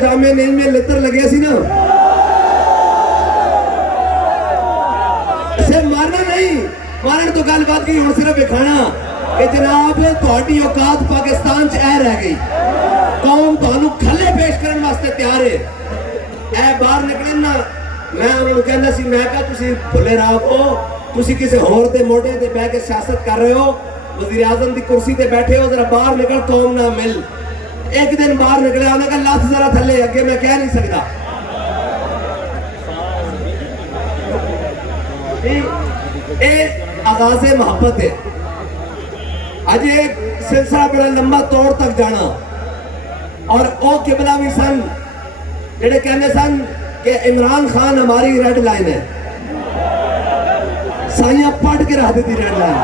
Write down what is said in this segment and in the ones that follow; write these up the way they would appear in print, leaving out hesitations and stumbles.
जामे नहीं में लित्र लगे सी ना, इसे मारना नहीं, मारन तो गल बात की हुण सिर्फ दिखाना कि जनाब तुहाडी औकात पाकिस्तान च ऐ रह गई, कौम तुहानू खले पेश करन वास्ते तैयार है। ऐ बाहर निकले ना, मैं उन्होंने कहना सी, मैं कहा तुसी भुले राह हो, तुसी किसी होर दे मोढे ते बैठ के सियासत कर रहे हो, वज़ीर आज़म दी कुर्सी ते बैठे हो, जरा बाहर निकल कौम ना मिल। एक दिन बाहर निकले, उन्होंने कहा लाथ जरा थले, अगे मैं कह नहीं सकता। ये आगाज़े मोहब्बत है। आज एक सिलसिला बड़ा लंबा तौर तक जाना, और ओ किबला भी सन जेडे कहने सन कि इमरान खान हमारी रेड लाइन है, साइयां पढ़ के रख देती रेड लाइन।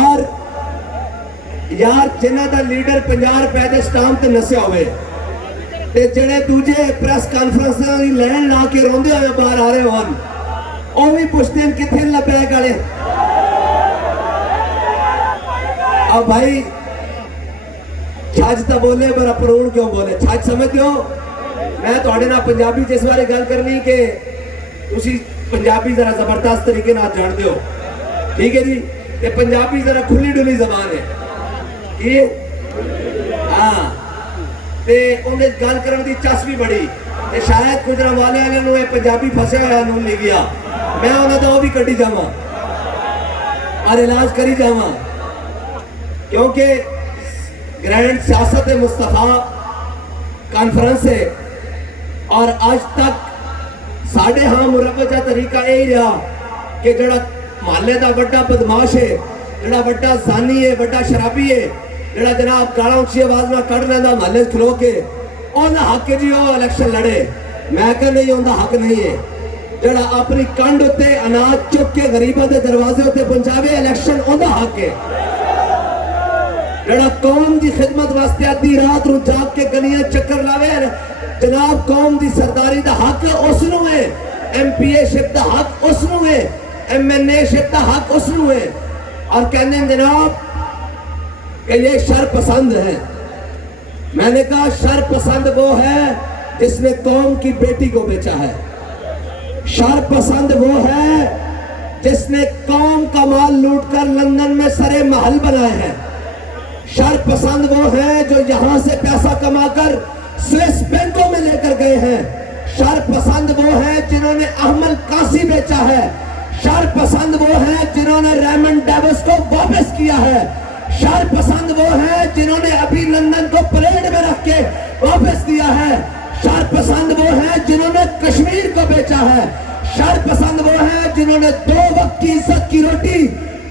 और यार जिन्हां दा लीडर 50 रुपए दे स्टाम्प ते नस्या होवे ते जेडे दूजे प्रेस कॉन्फ्रेंसां दी लैन ला के रोंदे होए बाहर आ रहे होन, ਉਹ ਵੀ ਪੁੱਛਦੇ ਨੇ ਕਿੱਥੇ ਲੱਬੈਕ ਵਾਲੇ। अब भाई छज तो बोले पर अपरूण क्यों बोले, छज समझते हो। मैं थोड़े ना पंजाबी जिस बारे गल करनी कि तुसी पंजाबी जरा जबरदस्त तरीके नाल जानते हो, ठीक है जी। ये पंजाबी जरा खुली डुली जबान है ये, हाँ, ते उन्हें गल करन दी चस भी बड़ी, ते शायद गुजरांवाले वाले नूं पंजाबी फसिया होया नूं नहीं गया, मैं उन्हें तो भी कटी जावा और इलाज करी जावा, क्योंकि ग्रैंड सियासत मुस्तफा कॉन्फ्रेंस है। और आज तक साढ़े हाँ मुरवजा तरीका यही रहा कि जड़ा महल्ले का बड़ा बदमाश है, जड़ा बड़ा जानी है, बड़ा शराबी है, जड़ा जनाब गाला उच्ची आवाज में कढ़ लेंदा महल्ले खलो के, उन्हें हक जी वो इलेक्शन लड़े। मैं कह नहीं उनका हक नहीं है। जड़ा अपनी कंड उत्ते अनाज चुक के गरीबों के दरवाजे उत्ते पहुंचावे, इलेक्शन उनका हक है। जड़ा कौम की खिदमत वास्ते आधी रात रू जाग के गलियां चक्कर लावे, जनाब कौम की सरदारी का हक उसनू है, MPA शिप का हक उसनू है, MNA शिप का हक उसनू है। और कहने जनाब कि ये शर पसंद है। मैंने कहा शर पसंद वो है जिसने कौम की बेटी को बेचा है, शर पसंद वो है जिसने कौम का माल लूटकर लंदन में सरे महल बनाए हैं, शर पसंद वो है जो यहां से पैसा कमाकर स्विस बैंकों में लेकर गए हैं, शर पसंद वो है जिन्होंने अहमद कासी बेचा है, शर पसंद वो है जिन्होंने रेमंड डेविस को वापस किया है, शर पसंद वो है जिन्होंने अभी लंदन को परेड में रख के वापस दिया है, शर पसंद वो है जिन्होंने कश्मीर को बेचा है, शर पसंद वो है जिन्होंने 2 वक्त की इज्जत की रोटी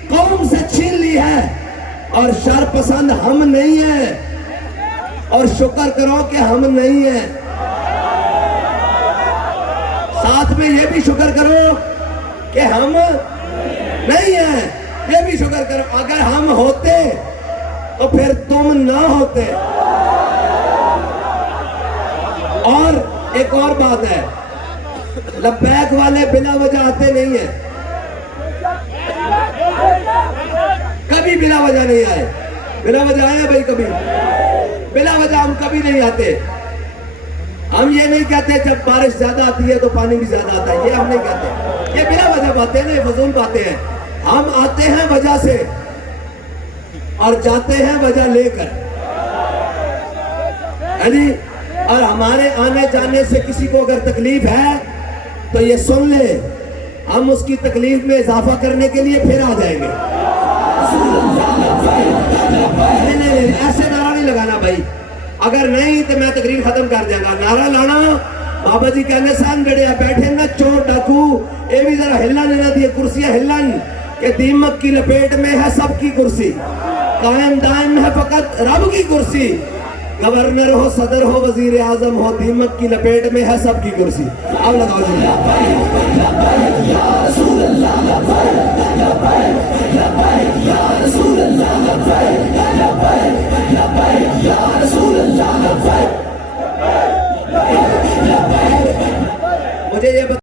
कौम से छीन ली है। और शर पसंद हम नहीं है, और शुक्र करो कि हम नहीं है। साथ में ये भी शुक्र करो कि हम नहीं है, ये भी शुक्र करो। अगर हम होते तो फिर तुम ना होते। और एक और बात है, लब्बैक वाले बिना वजह आते नहीं है, कभी बिना वजह नहीं आए। बिना वजह आए भाई कभी? बिना वजह हम कभी नहीं आते। हम ये नहीं कहते जब बारिश ज्यादा आती है तो पानी भी ज्यादा आता है, ये हम नहीं कहते। ये बिना वजह बातें नहीं, फजूल बातें हैं। हम आते हैं वजह से और जाते हैं वजह लेकर, है जी। और हमारे आने जाने से किसी को अगर तकलीफ है तो ये सुन ले, हम उसकी तकलीफ में इजाफा करने के लिए फिर आ जाएंगे। नहीं, ऐसे नारा नहीं लगाना भाई, अगर नहीं तो मैं तकरीर खत्म कर देगा। नारा लाना बाबा जी कहने सन जेडे बैठे ना चोर डाकू, ये भी जरा हिलन, इन्हां दी कुर्सियां हिलन कि दीमक की लपेट में है सबकी कुर्सी, कायम दायम है फकत रब की कुर्सी। गवर्नर हो, सदर हो, वजीर आजम हो, दीमक की लपेट में है सबकी कुर्सी। अब लगाओ